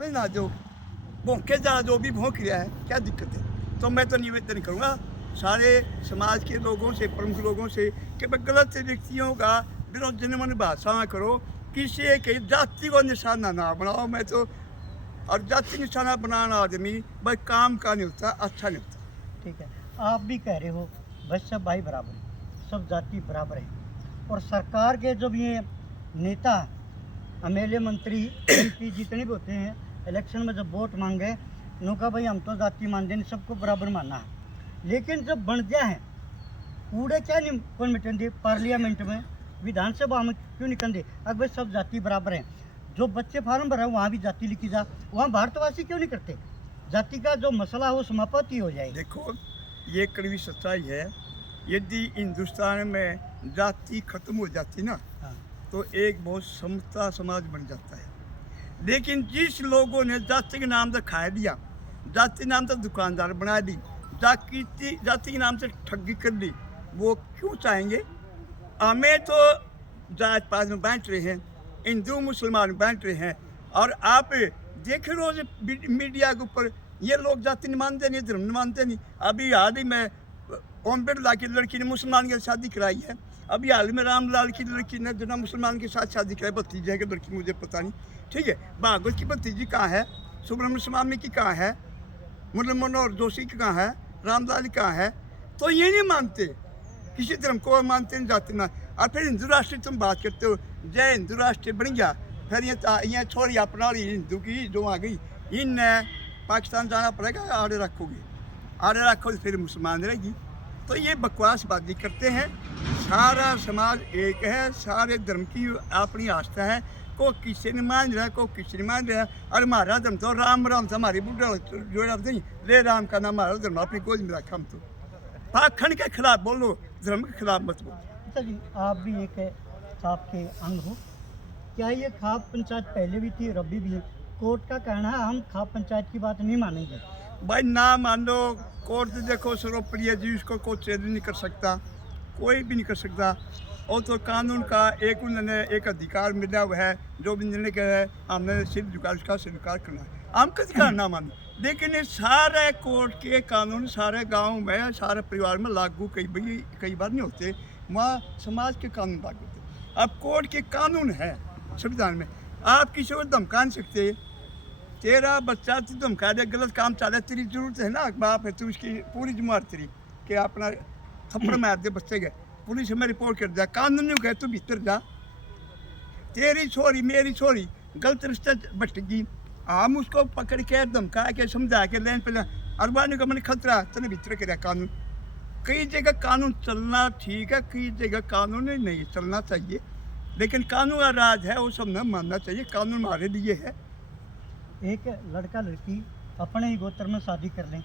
ना जो भौंके जा जो भी भौंक रहा है, क्या दिक्कत है? तो मैं तो निवेदन करूँगा सारे समाज के लोगों से, प्रमुख लोगों से कि भाई गलत व्यक्तियों का विरोध जनमन भाषा ना करो, किसी एक जाति को निशाना ना बनाओ। मैं तो और जाति निशाना बनाना आदमी भाई काम का नहीं होता, अच्छा नहीं होता। ठीक है, आप भी कह रहे हो बस सब भाई बराबर हैं, सब जाति बराबर है। और सरकार के जब ये नेता एमएलए मंत्री एमपी जितने भी होते हैं इलेक्शन में जब वोट मांगे उनका भाई हम तो जाति मानते नहीं, सबको बराबर मानना है। लेकिन जब बन जाए कूड़े क्या नहीं कौन मिटन दे, पार्लियामेंट में विधानसभा में क्यों निकल दे? अब भाई सब जाति बराबर हैं, जो बच्चे फार्म भरा वहाँ भी जाति लिखी जा, वहाँ भारतवासी क्यों नहीं करते? जाति का जो मसला हो समाप्त ही हो जाए। देखो ये कड़वी सच्चाई है, यदि हिंदुस्तान में जाति खत्म हो जाती ना हाँ। तो एक बहुत समता समाज बन जाता है। लेकिन जिस लोगों ने जाति के नाम से खा दिया, जाति के नाम से दुकानदार बना दी, जाति के नाम से ठगी कर दी, वो क्यों चाहेंगे? हमें तो जात पात में बांट रहे हैं, हिंदू मुसलमान बांट रहे हैं। और आप देख रोज मीडिया के ऊपर ये लोग जाति नहीं मानते, नहीं धर्म नहीं मानते नहीं। अभी हाल ही में ओम बिरला की लड़की ने मुसलमान के शादी कराई है, अभी हाल में रामलाल की लड़की ने जो ना मुसलमान के साथ शादी कराई, भतीजे की लड़की, मुझे पता नहीं। ठीक है, भागवत की भतीजी कहाँ है, सुब्रमण्य स्वामी की कहाँ है, मुरली मनोहर जोशी की कहाँ है, रामलाल कहाँ है? तो ये नहीं मानते, किसी धर्म को मानते नहीं, जाति ना। और फिर हिंदू राष्ट्र तुम बात करते हो, जय हिंदू राष्ट्र बन गया, फिर ये छोड़ी अपना रही हिंदू की जो आ गई, इन पाकिस्तान जाना पड़ेगा, आड़े रखोगे, आड़े रखोगे फिर मुसलमान रहेगी। तो ये बकवासबाजी करते हैं। सारा समाज एक है, सारे धर्म की अपनी आस्था है, को किसी ने मान रहा है, को किसी ने मान रहा है। और हमारा धर्म तो राम राम से हमारी बुढ़ा जोड़ा नहीं, ले राम का नाम हमारा धर्म अपनी गोद में रखा। हम तो पाखंड के खिलाफ बोलो, धर्म के खिलाफ मत बोलो। अच्छा जी, आप भी एक खाप के अंग हो, क्या ये खाप पंचायत पहले भी थी और अभी भी है? कोर्ट का कहना है हम खाप पंचायत की बात नहीं मानेंगे। भाई ना मान लो, कोर्ट देखो सर्वोपरि है जी, उसको कोई चेंज नहीं कर सकता, कोई भी नहीं कर सकता। और तो कानून का एक उन्होंने एक अधिकार मिला हुआ है, जो भी निर्णय किया है हमने सिर झुका, उसका स्वीकार करना है, हम का अधिकार ना मानो। लेकिन ये सारे कोर्ट के कानून सारे गांव में, सारे परिवार में लागू कई बार नहीं होते, वहाँ समाज के कानून लागू होते। अब कोर्ट के कानून है संविधान में, आप किसी को धमका नहीं सकते। तेरा बच्चा तो धमका दे, गलत काम चाहे, तेरी जरूरत है ना, बाप है तो उसकी पूरी जिम्मेवारी तेरी कि अपना थप्पड़ मार दे बच्चे के, पुलिस में रिपोर्ट कर दिया, कानून नहीं कहे तू भीतर जा। तेरी छोरी मेरी छोरी गलत रास्ते भटकी, हम उसको पकड़ के धमका के समझा के लेन पे अरबानी का मैंने खतरा तेने भीतर कर कानून। कई जगह कानून चलना ठीक है, कई जगह कानून नहीं चलना चाहिए, लेकिन कानून का राज है वो सब न मानना चाहिए, कानून हमारे लिए है। एक लड़का लड़की अपने ही गोत्र में शादी कर लें,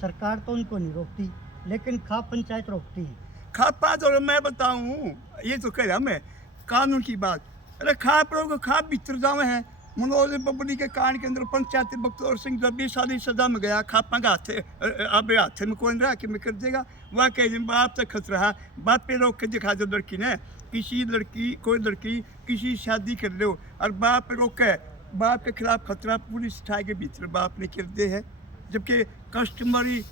सरकार तो उनको नहीं रोकती, लेकिन खाप पंचायत रोकती है। खापा तो मैं बताऊं, ये तो कह रहा मैं कानून की बात। अरे खाप लोग खाप भीतर जावे हैं। मनोज बबली के कांड के अंदर पंचायती बख्तौर सिंह जब 20 साल की सजा में गया, खापा का हाथ अब हाथ में कौन रहा कि मैं कर देगा, वह कह बाप तक खतरा है, बाप पे रोक के दिखा दो लड़की ने, कोई लड़की किसी शादी कर लो और बाप रोके, बाप के खिलाफ खतरा, पुलिस उठा के भीतर बाप ने कर दे है। जबकि कस्टमरी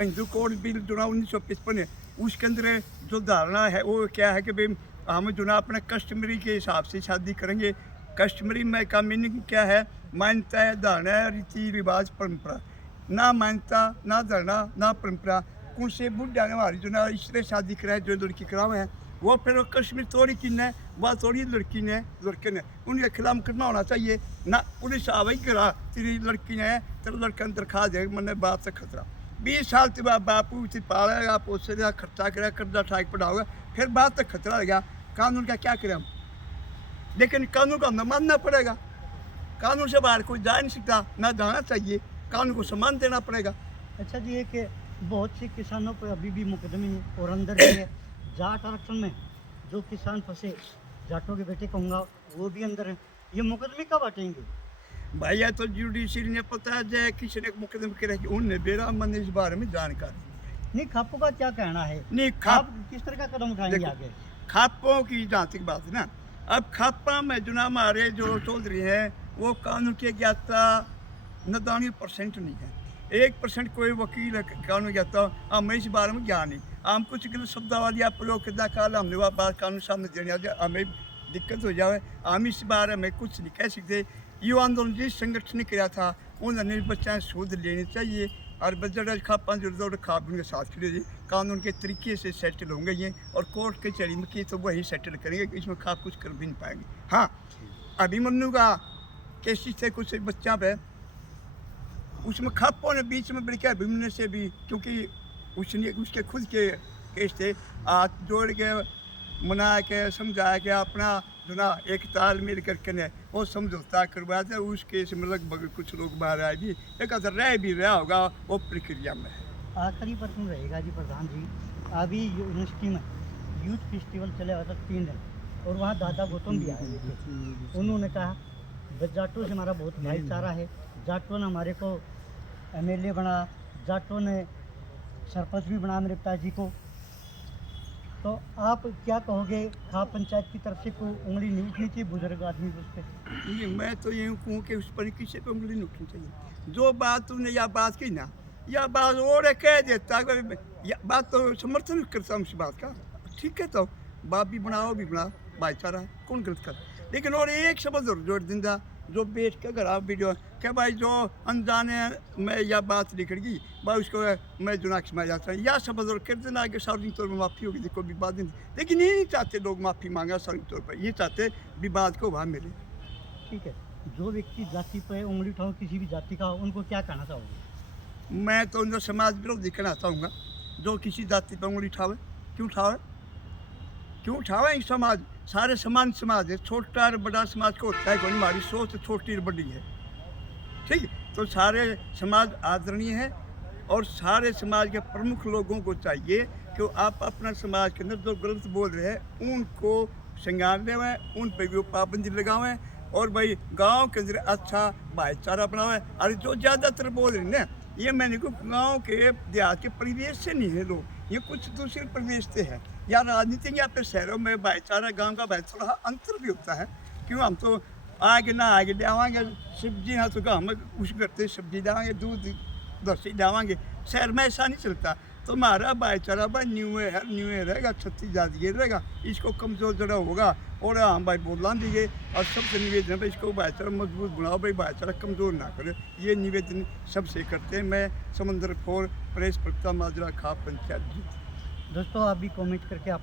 हिंदू कोड बिल जो 1955 है, उसके अंदर जो धारणा है वो क्या है कि भाई हम जो ना अपने कस्टमरी के हिसाब से शादी करेंगे। कस्टमरी में का मीनिंग क्या है? मान्यता है, धारणा है, रीति रिवाज, परंपरा। ना मान्यता, ना धारणा, ना परंपरा, कौन से बुढ़ा ने हमारी जो ना इसलिए शादी कराए, जो लड़की करावे हैं वो फिर वो कश्मीर तोड़ी किन है, वह थोड़ी लड़की ने लड़के ने, उनके खिलाफ करना होना चाहिए ना। पुलिस आवे करा तेरी लड़की ने, तेरा लड़का अंदर खा दे, मैंने बाप से खतरा। 20 साल के बाद बापू उसे पालेगा, पोसेगा, खर्चा करेगा, कर्जा ठाक पढ़ाओगा, फिर बात तक खतरा लगा। कानून का क्या करें हम? लेकिन कानून को हमें मानना पड़ेगा, कानून से बाहर कोई जा नहीं सकता, ना जाना चाहिए, कानून को सम्मान देना पड़ेगा। अच्छा जी, एक बहुत से किसानों पर अभी भी मुकदमे हैं और अंदर भी है। जाट आरक्षण में जो किसान फंसे, जाटों के बेटे कहूँगा, वो भी अंदर हैं। ये मुकदमे कब हटेंगे? भैया तो जुडिशरी ने पता है, जय किसी ने मुकदमे करे कि उनने बेरा मन इस बारे में जानकारी नहीं, खापों का क्या कहना है? नहीं। खाप किस तरह का कदम उठाएंगे आगे? खापों की जहाँ तक बात है ना, अब खापा में जो ना हमारे जो चौधरी हैं वो कानून की ज्ञाता 99% नहीं है। 1% कोई वकील है कानून ज्ञाता, हमें इस बारे में ज्ञान नहीं। हम कुछ गलत शब्दावली आप प्रयोग करदा काल हमने वह बात कानून सामने देने आ जाए, हमें दिक्कत हो जाए। हम इस बारे में कुछ नहीं कह सकते। युवा आंदोलन जिस संगठन ने किया था, उन्होंने बच्चा सूद लेनी चाहिए और बजट खापा जो खाप उनके साथ खड़े जी कानून के तरीके से सेटल होंगे ये, और कोर्ट कचहरी में की तो वही सेटल करेंगे, इसमें खाप कुछ कर भी नहीं पाएंगे। हाँ, अभिमन्यु का केस थे कुछ बच्चा पे, उसमें खापों ने बीच में बढ़ अभिमन्यु से भी, क्योंकि उसने उसके खुद के केस थे, हाथ जोड़ के मना के समझा के अपना जो ना एक तालमेल करके ने वो समझौता करवाया था। उस केस में लगभग कुछ लोग बाहर आए भी, एक अगर रह भी रहा होगा वो प्रक्रिया में। आखिरी प्रश्न रहेगा जी प्रधान जी, अभी यूनिवर्सिटी में यूथ फेस्टिवल चले हुआ था 3 दिन, और वहाँ दादा गौतम भी आए हुए थे। उन्होंने कहा जाटों से हमारा बहुत भाईचारा है, जाटों ने हमारे को एमएलए बना, जाटों ने सरपंच भी बना मेरे पिताजी को। तो आप क्या कहोगे, खाप पंचायत की तरफ से कोई उंगली नहीं उठनी चाहिए बुजुर्ग आदमी उस पर? नहीं, मैं तो यूँ कहूँ कि उस पर किसी पर उंगली नहीं उठनी चाहिए। जो बात तूने या बात की ना, या बात और कह देता, या बात तो समर्थन करता हूँ उस बात का, ठीक है, तो बाप भी बनाओ भी बनाओ, भाईचारा है, कौन गलत कर। लेकिन और एक शब्द और जोड़ दिंदा, जो बैठ के घर आप वीडियो क्या भाई जो अनजाने में या बात निकल गई भाई उसको मैं जुना क्षमा जाता हूँ, या शब्द और कर देना आगे सार्वजनिक तौर पर माफ़ी होगी, देखो विवाद नहीं। लेकिन ये नहीं चाहते लोग माफ़ी मांगा सार्वजनिक तौर पर, ये चाहते विवाद को वहाँ मिले। ठीक है, जो व्यक्ति जाति पर उंगली उठाओ किसी भी जाति का हो, उनको क्या कहना चाहोगे? मैं तो उनका समाज विरोधी कहना चाहूँगा, जो किसी जाति पर उंगली उठावे, क्यों उठावे, क्यों उठावे। ये समाज सारे समान समाज है, छोटा और बड़ा समाज को होता है कोई, हमारी सोच छोटी और बड़ी है, ठीक है। तो सारे समाज आदरणीय है, और सारे समाज के प्रमुख लोगों को चाहिए कि आप अपना समाज के अंदर जो गलत बोल रहे हैं उनको संज्ञान लेवें, उन पर भी पाबंदी लगावें, और भाई गांव के अंदर अच्छा भाईचारा बनावें। और जो ज़्यादातर बोल रहे हैं ना, ये मैंने को गांव के देहात के परिवेश से नहीं है लोग, ये कुछ दूसरे परिवेश से है, या राजनीति या फिर शहरों में भाईचारा गांव का भाई थोड़ा अंतर भी होता है। क्यों, हम तो आगे ना आगे लावांगे सब्जी, हाँ तो हम कुछ करते सब्जी लावांगे, दूध दही लावांगे, शहर में ऐसा नहीं चलता। तो हमारा भाईचारा भाई न्यू है रहेगा, छत्तीस जाती रहेगा, इसको कमज़ोर जरा होगा, और हम भाई बोलना दीजिए। और सबसे निवेदन है भाई इसको भाईचारा मजबूत बनाओ, भाई भाईचारा कमज़ोर ना करे, ये निवेदन सबसे करते हैं। मैं समंदर फोर प्रेस प्रवक्ता माजरा खाप पंचायत। दोस्तों आप भी कमेंट करके